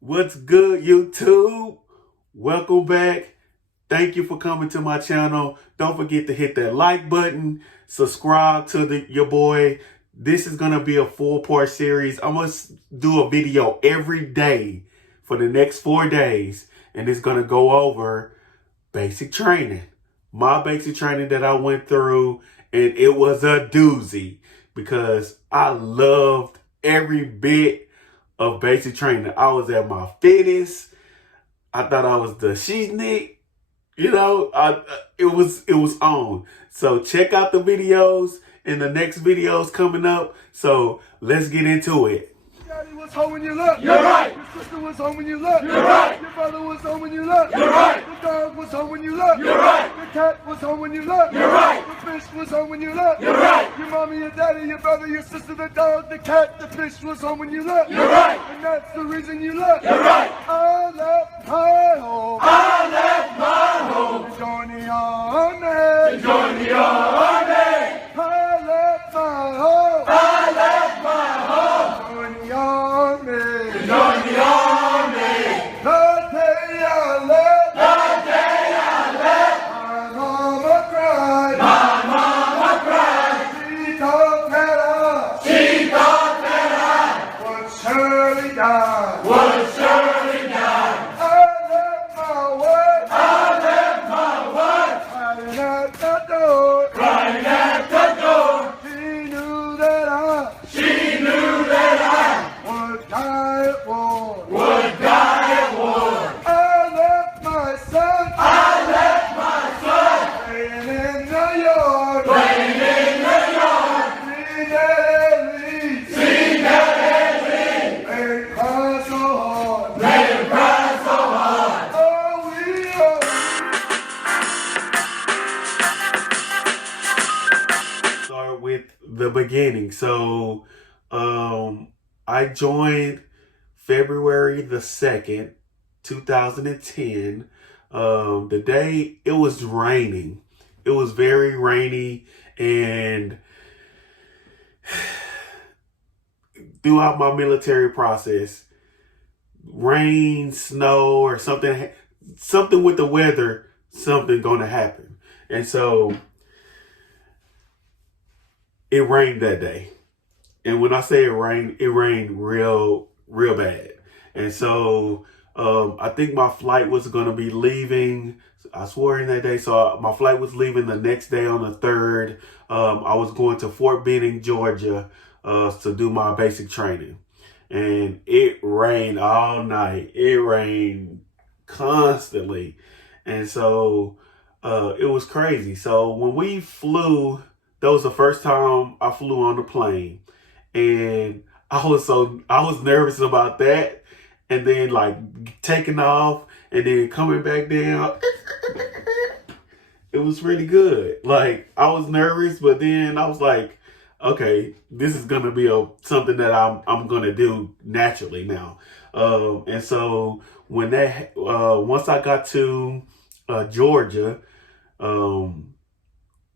What's good, YouTube? Welcome back. Thank you for coming to my channel. Don't forget to hit that like button, subscribe to your boy. This is going to be a 4-part series. I'm going to do a video every day for the next 4 days, and it's going to go over basic training. My basic training that I went through, and it was a doozy because I loved every bit of basic training. I was at my fittest. I thought I was the sheetnik. It was on. So check out the videos and the next videos coming up. So let's get into it. Daddy was home when you left. You're right. Your sister was home when you left. You're right. Your brother was home when you left. You're right. The dog was home when you left. You're right. The cat was home when you left. You're right. The fish was home when you left. You're right. Your mommy, your daddy, your brother, your sister, the dog, the cat, the fish was home when you left. You're right. And that's the reason you left. You're right. I left my home. I left my home To join the army. to join the army. I left my home. I left my home To join the army. to join the army. The day I left. The day I left, My mama cried. my mama cried. She thought that She thought that I would surely die. I would surely die. I left my work I left my wife right at the door. right at the door. She knew that She knew that I would die at war. I would die at war. I left my son I left my son playing in the yard. playing in the yard. See that at least See that Lee made him cry so hard. made him cry so hard. Oh, we are. Start with the beginning. So I joined February the 2nd, 2010. The day it was raining. It was very rainy, and throughout my military process, rain, snow, or something with the weather, something gonna happen. And so it rained that day. And when I say it rained real bad. And so I think my flight was going to be leaving. I swore in that day. So my flight was leaving the next day on the 3rd. I was going to Fort Benning, Georgia to do my basic training. And it rained all night. It rained constantly. And so it was crazy. So when we flew, that was the first time I flew on the plane, and I was nervous about that, and then like taking off and then coming back down. It was really good. Like, I was nervous, but then I was like, okay, this is gonna be something that I'm gonna do naturally now. And so when once I got to Georgia,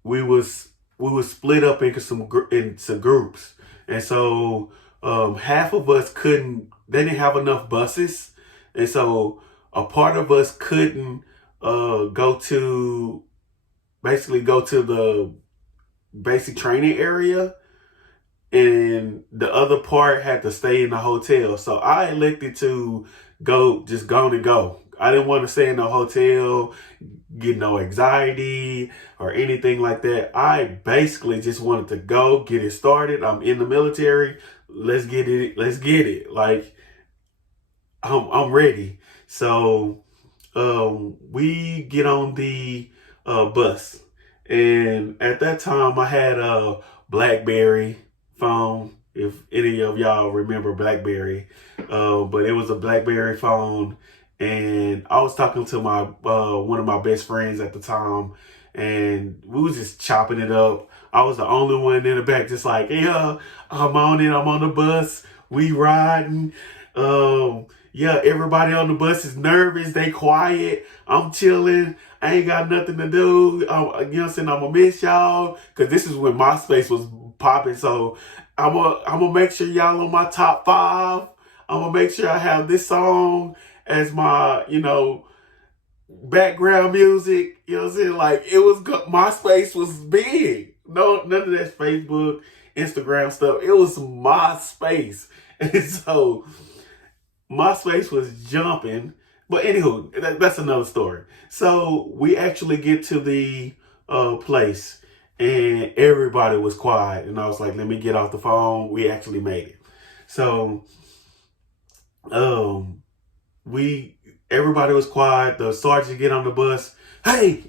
we was split up into groups, and so half of us couldn't. They didn't have enough buses, and so a part of us couldn't go to the basic training area, and the other part had to stay in the hotel. So I elected to go and go. I didn't want to stay in the hotel, get no anxiety or anything like that. I basically just wanted to go, get it started. I'm in the military. Let's get it. Like, I'm ready. So we get on the bus, and at that time I had a BlackBerry phone. If any of y'all remember BlackBerry, but it was a BlackBerry phone. And I was talking to my one of my best friends at the time, and we was just chopping it up. I was the only one in the back, just like, yeah, I'm on it. I'm on the bus. We riding. Yeah, everybody on the bus is nervous. They quiet. I'm chilling. I ain't got nothing to do. You know what I'm saying? I'm gonna miss y'all, because this is when MySpace was popping. So I'm gonna make sure y'all on my top 5. I'm gonna make sure I have this song as my, background music. You know what I'm saying? Like MySpace was big. No, none of that Facebook, Instagram stuff. It was MySpace. And so MySpace was jumping. But anywho, that's another story. So we actually get to the place and everybody was quiet. And I was like, let me get off the phone. We actually made it. So everybody was quiet. The sergeant get on the bus. Hey,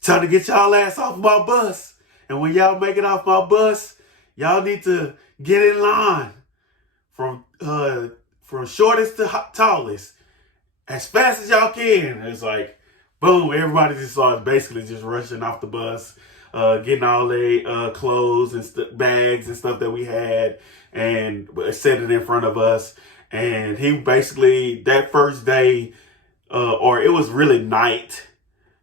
time to get y'all ass off my bus. And when y'all make it off my bus, y'all need to get in line from shortest to tallest as fast as y'all can. It's like, boom, everybody just starts basically just rushing off the bus, getting all their clothes and bags and stuff that we had and set it in front of us. And he basically, that first day, or it was really night,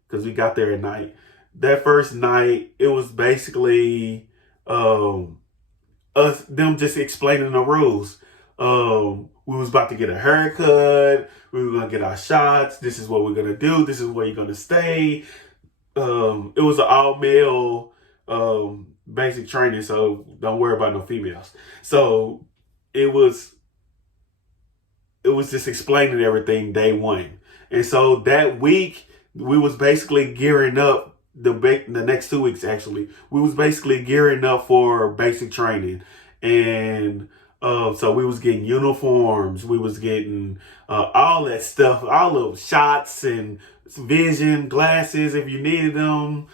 because we got there at night. That first night, it was basically them just explaining the rules. We was about to get a haircut. We were going to get our shots. This is what we're going to do. This is where you're going to stay. It was an all-male basic training, so don't worry about no females. So it was just explaining everything day one. And so that week, we was basically gearing up, the next 2 weeks actually, we was basically gearing up for basic training. And so we was getting uniforms, we was getting all that stuff, all the shots and vision, glasses if you needed them,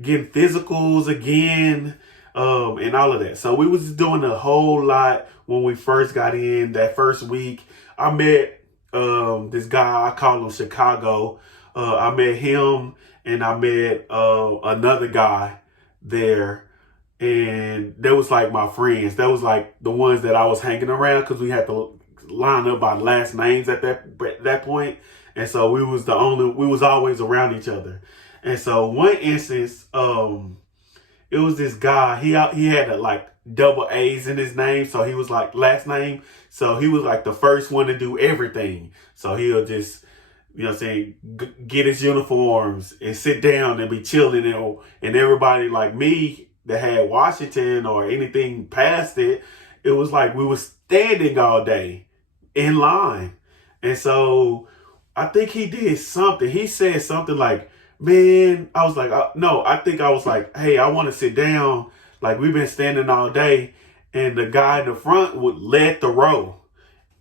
getting physicals again, and all of that. So we was doing a whole lot when we first got in that first week. I met this guy, I call him Chicago. I met him and I met another guy there. And they was like my friends. That was like the ones that I was hanging around because we had to line up by last names at that point. And so we was always around each other. And so one instance, it was this guy, he had like double A's in his name. So he was like last name. So he was like the first one to do everything. So he'll just, get his uniforms and sit down and be chilling. And everybody like me that had Washington or anything past it, it was like we was standing all day in line. And so I think he did something. He said something like, man, I was like, no, I think I was like, hey, I want to sit down. Like we've been standing all day. And the guy in the front led the row.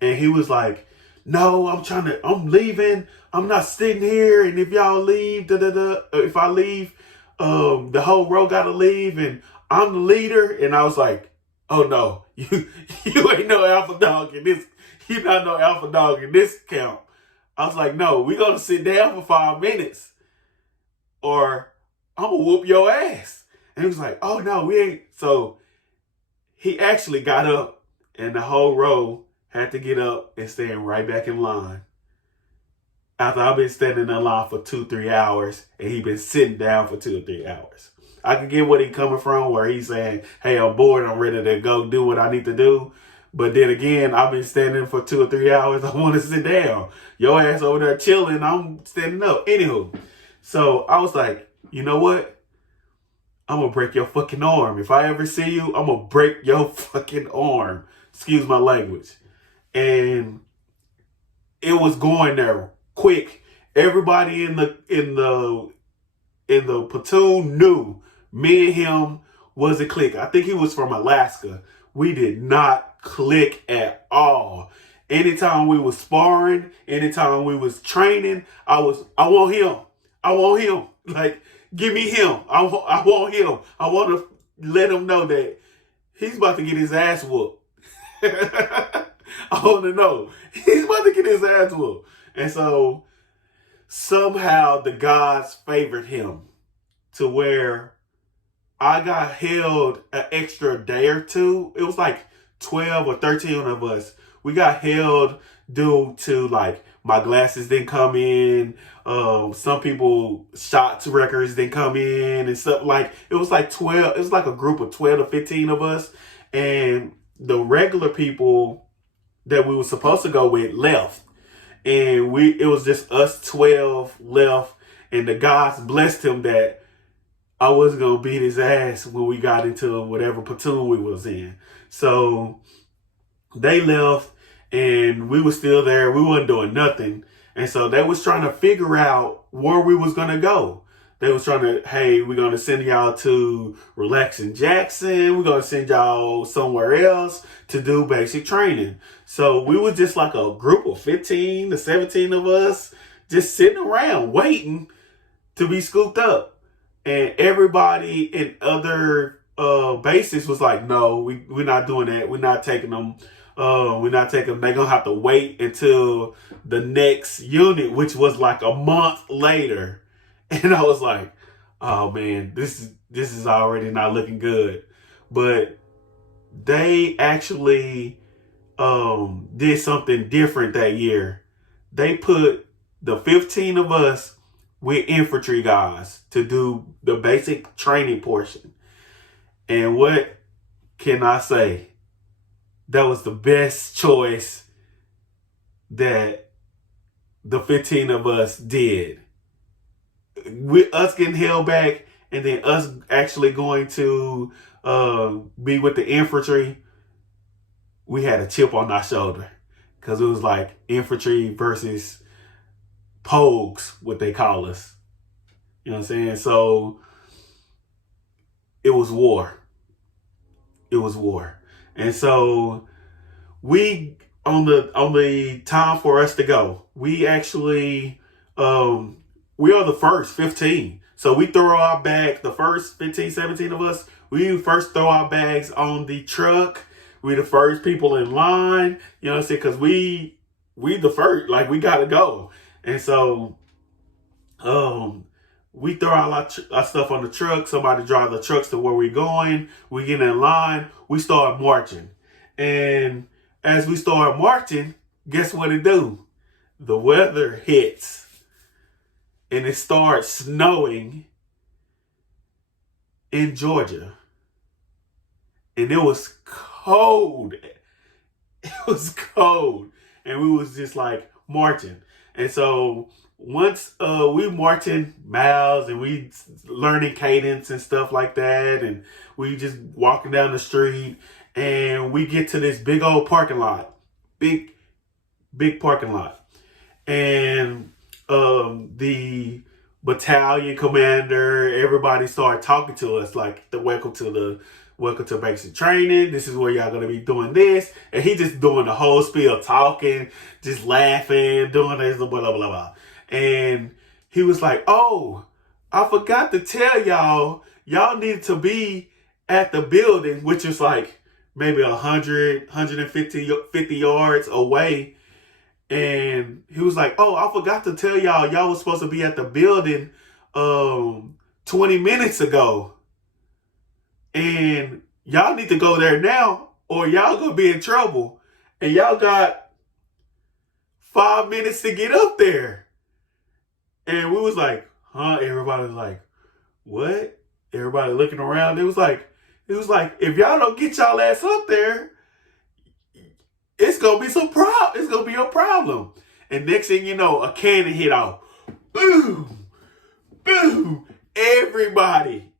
And he was like, no, I'm leaving. I'm not sitting here. And if y'all leave, if I leave, the whole row gotta leave and I'm the leader. And I was like, oh no, you ain't no alpha dog in this. You're not no alpha dog in this count. I was like, no, we gonna sit down for 5 minutes or I'm gonna whoop your ass. And he was like, oh no, we ain't. So he actually got up and the whole row had to get up and stand right back in line. After I've been standing in line for 2-3 hours and he been sitting down for 2 or 3 hours. I can get what he coming from where he's saying, hey, I'm bored. I'm ready to go do what I need to do. But then again, I've been standing for 2 or 3 hours. I want to sit down. Your ass over there chilling. I'm standing up. Anywho, so I was like, you know what? I'm going to break your fucking arm. If I ever see you, I'm going to break your fucking arm. Excuse my language. And it was going there quick. Everybody in the platoon knew me and him was a clique. I think he was from Alaska. We did not click at all. Anytime we was sparring, anytime we was training, I want him. I want him. Like, give me him. I want him. I want to let him know that he's about to get his ass whooped. I want to know. He's about to get his ass whooped. And so somehow the gods favored him to where I got held an extra day or two. It was like 12 or 13 of us. We got held due to like my glasses didn't come in. Some people shots records didn't come in and stuff. Like it was like 12. It was like a group of 12 to 15 of us. And the regular people that we were supposed to go with left. And it was just us 12 left. And the guys blessed him that I wasn't going to beat his ass when we got into whatever platoon we was in. So they left and we were still there. We wasn't doing nothing. And so they was trying to figure out where we was going to go. They was trying to, hey, we're going to send y'all to Relaxing Jackson. We're going to send y'all somewhere else to do basic training. So we was just like a group of 15 to 17 of us just sitting around waiting to be scooped up. And everybody in other bases was like, no, we're not doing that. We're not taking them. We're not taking them. They're going to have to wait until the next unit, which was like a month later. And I was like, oh man, this is already not looking good. But they actually did something different that year. They put the 15 of us with infantry guys to do the basic training portion. And what can I say? That was the best choice that the 15 of us did. With us getting held back and then us actually going to be with the infantry, we had a chip on our shoulder because it was like infantry versus pogues, what they call us. You know what I'm saying? So it was war. It was war. And so we, on the time for us to go, we actually we are the first 15. So we throw our bag, the first 15, 17 of us, we first throw our bags on the truck. We the first people in line, you know what I'm saying? Because we the first, like we gotta go. And so we throw our stuff on the truck. Somebody drive the trucks to where we're going. We get in line. We start marching. And as we start marching, guess what it do? The weather hits. And it starts snowing in Georgia. And it was cold. It was cold. And we was just like marching. And so once we marching miles and we learning cadence and stuff like that. And we just walking down the street. And we get to this big old parking lot. Big parking lot. And the battalion commander, everybody started talking to us like, welcome to basic training. This is where y'all gonna be doing this. And he just doing the whole spiel, talking, just laughing, doing this, blah, blah, blah, blah. And he was like, oh, I forgot to tell y'all need to be at the building, which is like maybe 150 yards away. And he was like, oh, I forgot to tell y'all was supposed to be at the building 20 minutes ago. And y'all need to go there now or y'all gonna be in trouble. And y'all got 5 minutes to get up there. And we was like, huh? Everybody was like, what? Everybody looking around. It was like, if y'all don't get y'all ass up there, it's gonna be it's gonna be a problem. And next thing you know, a cannon hit off. Boom! Boom! Everybody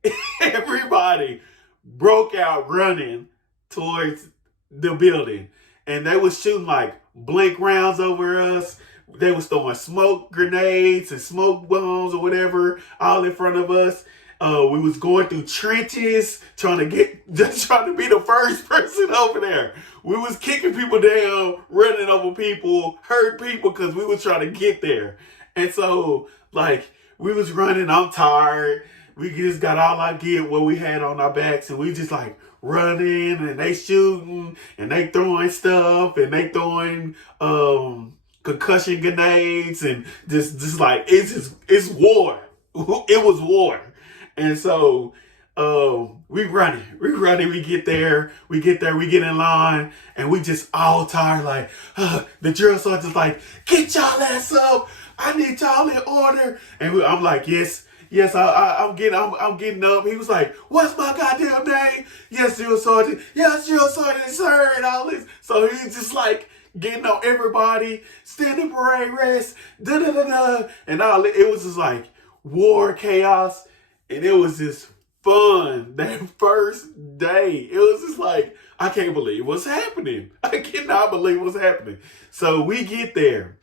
broke out running towards the building. And they was shooting like blank rounds over us. They was throwing smoke grenades and smoke bombs or whatever all in front of us. We was going through trenches, trying to be the first person over there. We was kicking people down, running over people, hurting people because we was trying to get there. And so, like, we was running, I'm tired. We just got all our gear, what we had on our backs, and we just like running, and they shooting, and they throwing stuff, and they throwing concussion grenades, and just like, it's war. It was war. And so we running, we get there, we get in line, and we just all tired, like, the drill sergeant's like, get y'all ass up, I need y'all in order. And I'm like, yes, Yes, I'm getting up. He was like, what's my goddamn name? Yes, Drill Sergeant. Yes, Drill Sergeant, sir, and all this. So he's just like getting on everybody, standing parade rest, da-da-da-da, and all it was just like war, chaos, and it was just fun that first day. It was just like, I can't believe what's happening. I cannot believe what's happening. So we get there.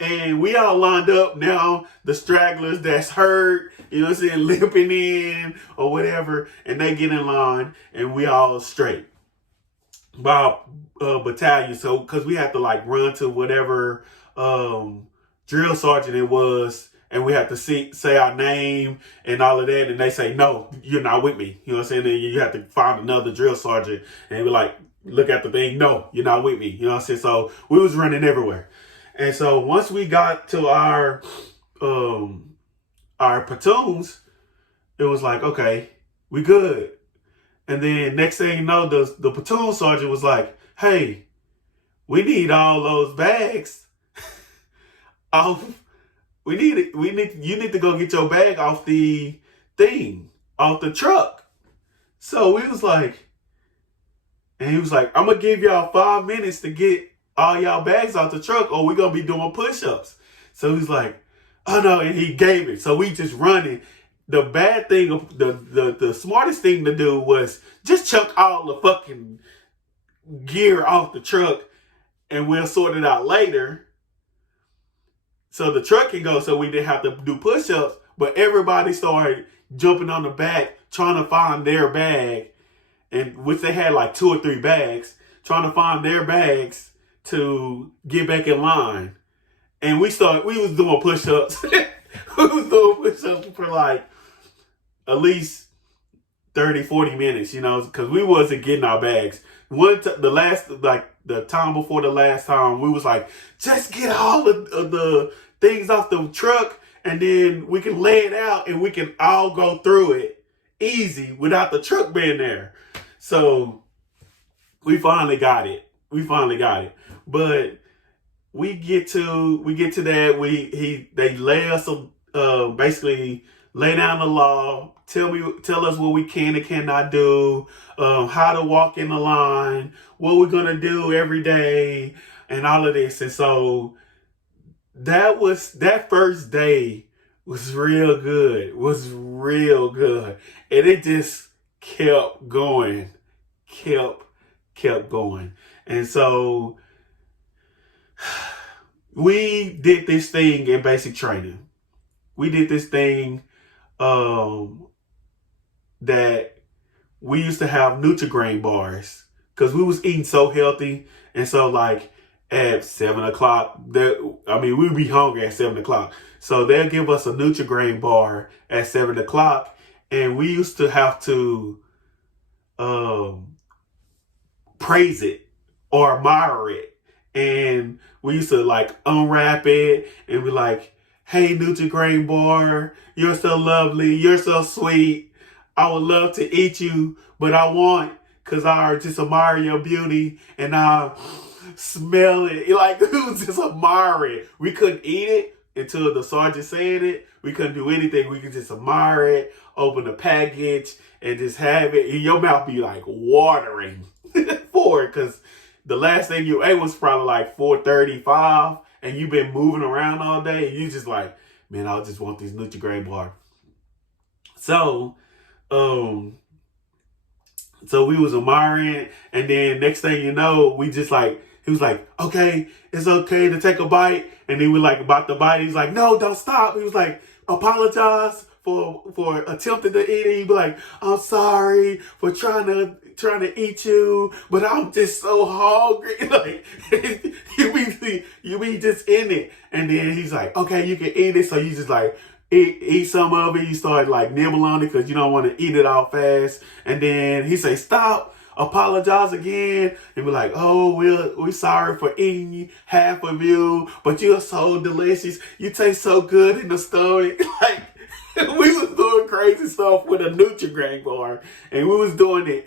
And we all lined up now, the stragglers that's hurt, you know what I'm saying, limping in or whatever, and they get in line, and we all straight. By battalion, so, because we have to, like, run to whatever drill sergeant it was, and we have to say our name and all of that, and they say, no, you're not with me, you know what I'm saying, then you have to find another drill sergeant, and we're like, look at the thing, no, you're not with me, you know what I'm saying, so we was running everywhere. And so once we got to our platoons, it was like, okay, we good. And then next thing you know, the platoon sergeant was like, hey, we need all those bags off. You need to go get your bag off the thing, off the truck. So we was like, and he was like, I'm gonna give y'all 5 minutes to get all y'all bags out the truck or we're going to be doing push-ups. So he's like, oh no, and he gave it. So we just running. The bad thing, the smartest thing to do was just chuck all the fucking gear off the truck and we'll sort it out later. So the truck can go so we didn't have to do push-ups, but everybody started jumping on the back trying to find their bag, and which they had like 2 or 3 bags, trying to find their bags to get back in line. And we was doing push-ups. We was doing push-ups for like at least 30, 40 minutes, you know, because we wasn't getting our bags. The time before the last time, we was like, just get all of the things off the truck and then we can lay it out and we can all go through it easy without the truck being there. So we finally got it. But we get to that. They lay us basically lay down the law, tell us what we can and cannot do, how to walk in the line, what we're gonna do every day, and all of this. And so that first day was real good. And it just kept going. And so we did this thing in basic training. We did this thing that we used to have Nutri-Grain bars because we was eating so healthy. And so like at 7 o'clock, we'd be hungry at 7 o'clock. So they'll give us a Nutri-Grain bar at 7 o'clock. And we used to have to praise it or admire it. And we used to like unwrap it and be like, hey, Nutri-Grain bar, you're so lovely, you're so sweet. I would love to eat you, but I won't because I just admire your beauty and I smell it. Like, we was just admire it. We couldn't eat it until the sergeant said it. We couldn't do anything. We could just admire it, open the package, and just have it. And your mouth be like watering for it because the last thing you ate was probably like 4:35 and you've been moving around all day and you just like, man, I just want these Nutri-Grain bar. So we was admiring, and then next thing you know, we just like, he was like, okay, it's okay to take a bite. And then we like about to bite. He's like, no, don't stop. He was like, apologize for attempting to eat it. He'd be like, I'm sorry for trying to eat you, but I'm just so hungry. Like, you be just in it. And then he's like, okay, you can eat it. So you just like eat some of it. You start like nibble on it because you don't want to eat it all fast. And then he say, stop, apologize again, and be like, oh, we're sorry for eating half of you, but you're so delicious. You taste so good in the stomach. Like, we was doing crazy stuff with a Nutri-Grain bar, and we was doing it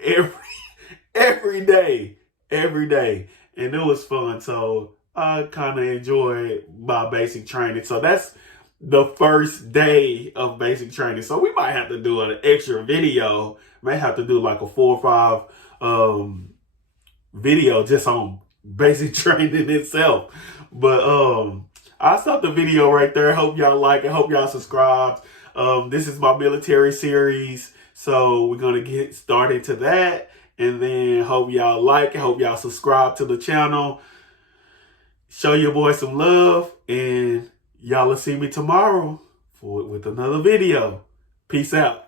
every day, and it was fun. So I kind of enjoyed my basic training. So that's the first day of basic training. So we might have to do an extra video. May have to do like a 4 or 5 video just on basic training itself. But I'll stop the video right there. Hope y'all like it. Hope y'all subscribe. This is my military series, so we're gonna get started to that, and then hope y'all like it. Hope y'all subscribe to the channel. Show your boy some love, and y'all will see me tomorrow with another video. Peace out.